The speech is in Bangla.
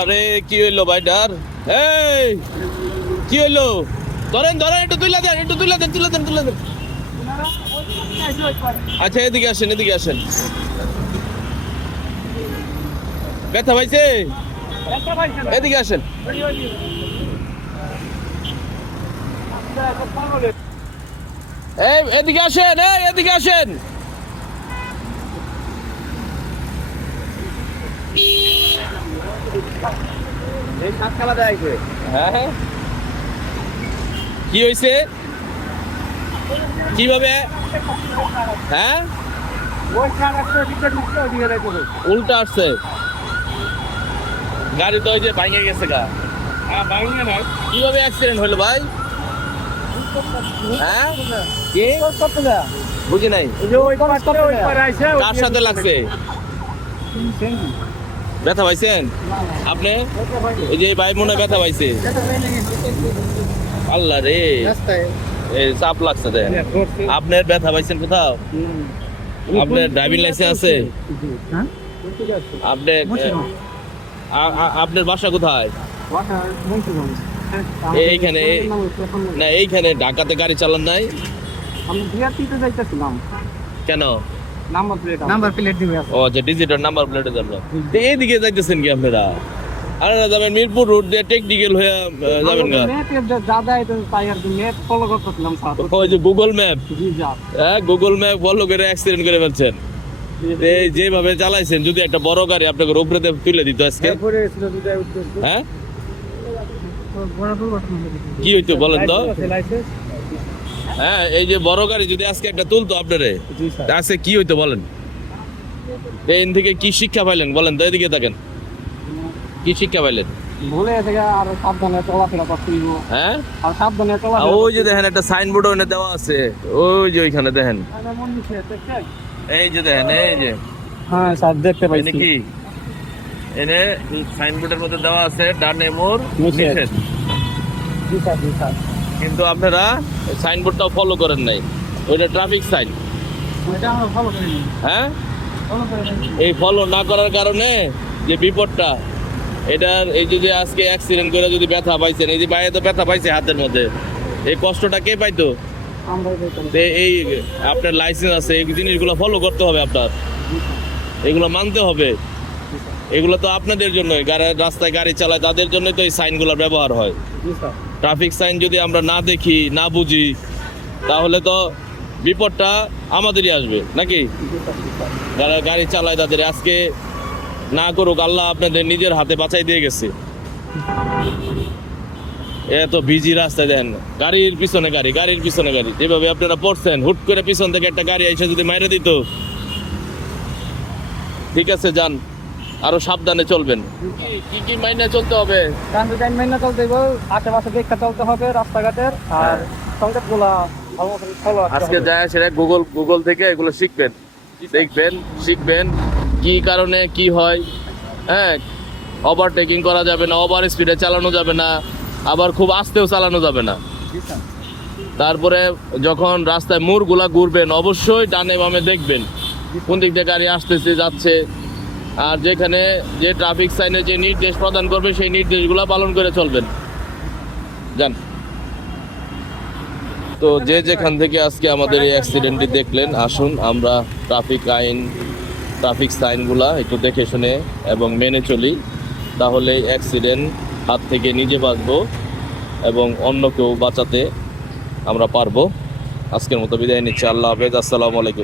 আরে, কি হইল ভাইটার এই, কি হইল? ধরেন ধরেন, একটু তুলে দেন, একটু তুলে দেন তুলে দেন তুলে দেন। আচ্ছা এদিকে আসেন এদিকে আসেন। ব্যথা পাইছে? এদিকে আসেন। এই, এদিকে আসেন, এই, এদিকে আসেন। হ্যাঁ। কি হয়েছে কীভাবে? হ্যাঁ? উল্টা আসছে। গাড়ি তো ওই যে ভাঙে গেছে গা। কীভাবে অ্যাক্সিডেন্ট হলো ভাই? হ্যাঁ? বুঝি নাই। কার সাথে লাগছে? ব্যথা পাইছেন? আপনি? এই যে ভাই মনে ব্যথা পাইছে। আল্লাহ রে। চাপ লাগছে দেন। আপনার ব্যথা পাইছেন কোথাও? আপনার ড্রাইভিং লাইসেন্স আছে? আপনি আপনার বাসা কোথায়? এইখানে না এইখানে ঢাকাতে গাড়ি চালান নাই? আমি বিআরটিতে যাইতেছিলাম। কেন? নাম্বার প্লেট নাম্বার প্লেট দিবে ও আচ্ছা ডিজিটাল নাম্বার প্লেটে যাব এইদিকে যাইতেছেন কি আপনারা যাবেন মিরপুর রোড দিয়ে টেকনিক্যাল হয়ে যাবেন ওই যে গুগল ম্যাপ হ্যাঁ গুগল ম্যাপ ফলো করে অ্যাক্সিডেন্ট করে ফেলছেন এই যেভাবে চালাইছেন যদি একটা বড় গাড়ি আপনাকে উপরে তুলে দিত আজকে এরপরে ছিল দুটা উত্তর হ্যাঁ কি হইতো বলেন তো হ্যাঁ এই যে বড় গাড়ি যদি আজকে একটা তুলতো আপনারে আজকে কি হইতো বলেন? ট্রেন থেকে কি শিক্ষা পাইলেন বলেন তো এদিকে দেখেন। কি শিক্ষা পাইলেন? হ্যাঁ? ওই যে দেখেন একটা সাইনবোর্ড ওখানে দেওয়া আছে। ওই যে ওইখানে দেখেন? এই যে দেখেন এই যে। হ্যাঁ স্যার দেখতে এনে পাইছি। কি? এনে সাইনবোর্ডের মধ্যে দেওয়া আছে ডানে মোর নিষেধ। নিষেধ। জি স্যার জি স্যার। কিন্তু আপনারা সাইনবোর্ডটাও ফলো করেন নাই। ওইটা ট্রাফিক সাইন হ্যাঁ। এই ফলো না করার কারণে যে বিপদটা এটার এই যদি আজকে অ্যাক্সিডেন্ট করে যদি ব্যথা পাইছেন এই যে বাইরে তো ব্যথা পাইছে হাতের মধ্যে এই কষ্টটা কে পাইতো? এই আপনার লাইসেন্স আছে এই জিনিসগুলো ফলো করতে হবে আপনার। এগুলো মানতে হবে। এগুলো তো আপনাদের জন্যই। রাস্তায় গাড়ি চালায় তাদের জন্যই তো এই সাইনগুলোর ব্যবহার হয়। ট্রাফিক সাইন যদি আমরা না দেখি না বুঝি তাহলে তো বিপদটা আমাদেরই আসবে নাকি? যারা গাড়ি চালায় তাদের আজকে না করুক আল্লাহ আপনাদের নিজের হাতে বাঁচাই দিয়ে গেছে। এত বিজি রাস্তায় দেন গাড়ির পিছনে গাড়ি গাড়ির পিছনে গাড়ি। যেভাবে আপনারা পড়ছেন হুট করে পিছন থেকে একটা গাড়ি এসে যদি মাইরে দিত। ঠিক আছে যান। আরও সাবধানে চলবেন। কি কি মাইনে চলতে হবে? আইন মেনে চলতে হইব আশেপাশে দেখা চলতে হবে রাস্তাঘাটের আর সংকেতগুলা ভালো মতন ফলো আজকে যায় সেটা গুগল গুগল থেকে এগুলো শিখবেন। দেখবেন শিখবেন কি কারণে কি হয়। হ্যাঁ ওভারটেকিং করা যাবে না ওভার স্পিডে চালানো যাবে না আবার খুব আস্তেও চালানো যাবে না। তারপরে যখন রাস্তায় মোড়গুলা ঘুরবেন অবশ্যই ডানে বামে দেখবেন। কোন দিক দিয়ে গাড়ি আসতেছে যাচ্ছে আর যেখানে যে ট্রাফিক সাইনে যে নির্দেশ প্রদান করবে, সেই নির্দেশগুলো পালন করে চলবেন। যান। তো যে যেখান থেকে আজকে আমাদের এই অ্যাক্সিডেন্টটি দেখলেন, আসুন আমরা ট্রাফিক আইন ট্রাফিক সাইনগুলা একটু দেখে শুনে এবং মেনে চলি। তাহলে অ্যাক্সিডেন্ট হাত থেকে নিজে বাঁচবো এবং অন্যকেও বাঁচাতে আমরা পারব। আজকের মতো বিদায় নিচ্ছি। আল্লাহ হাফেজ। আসসালামু আলাইকুম।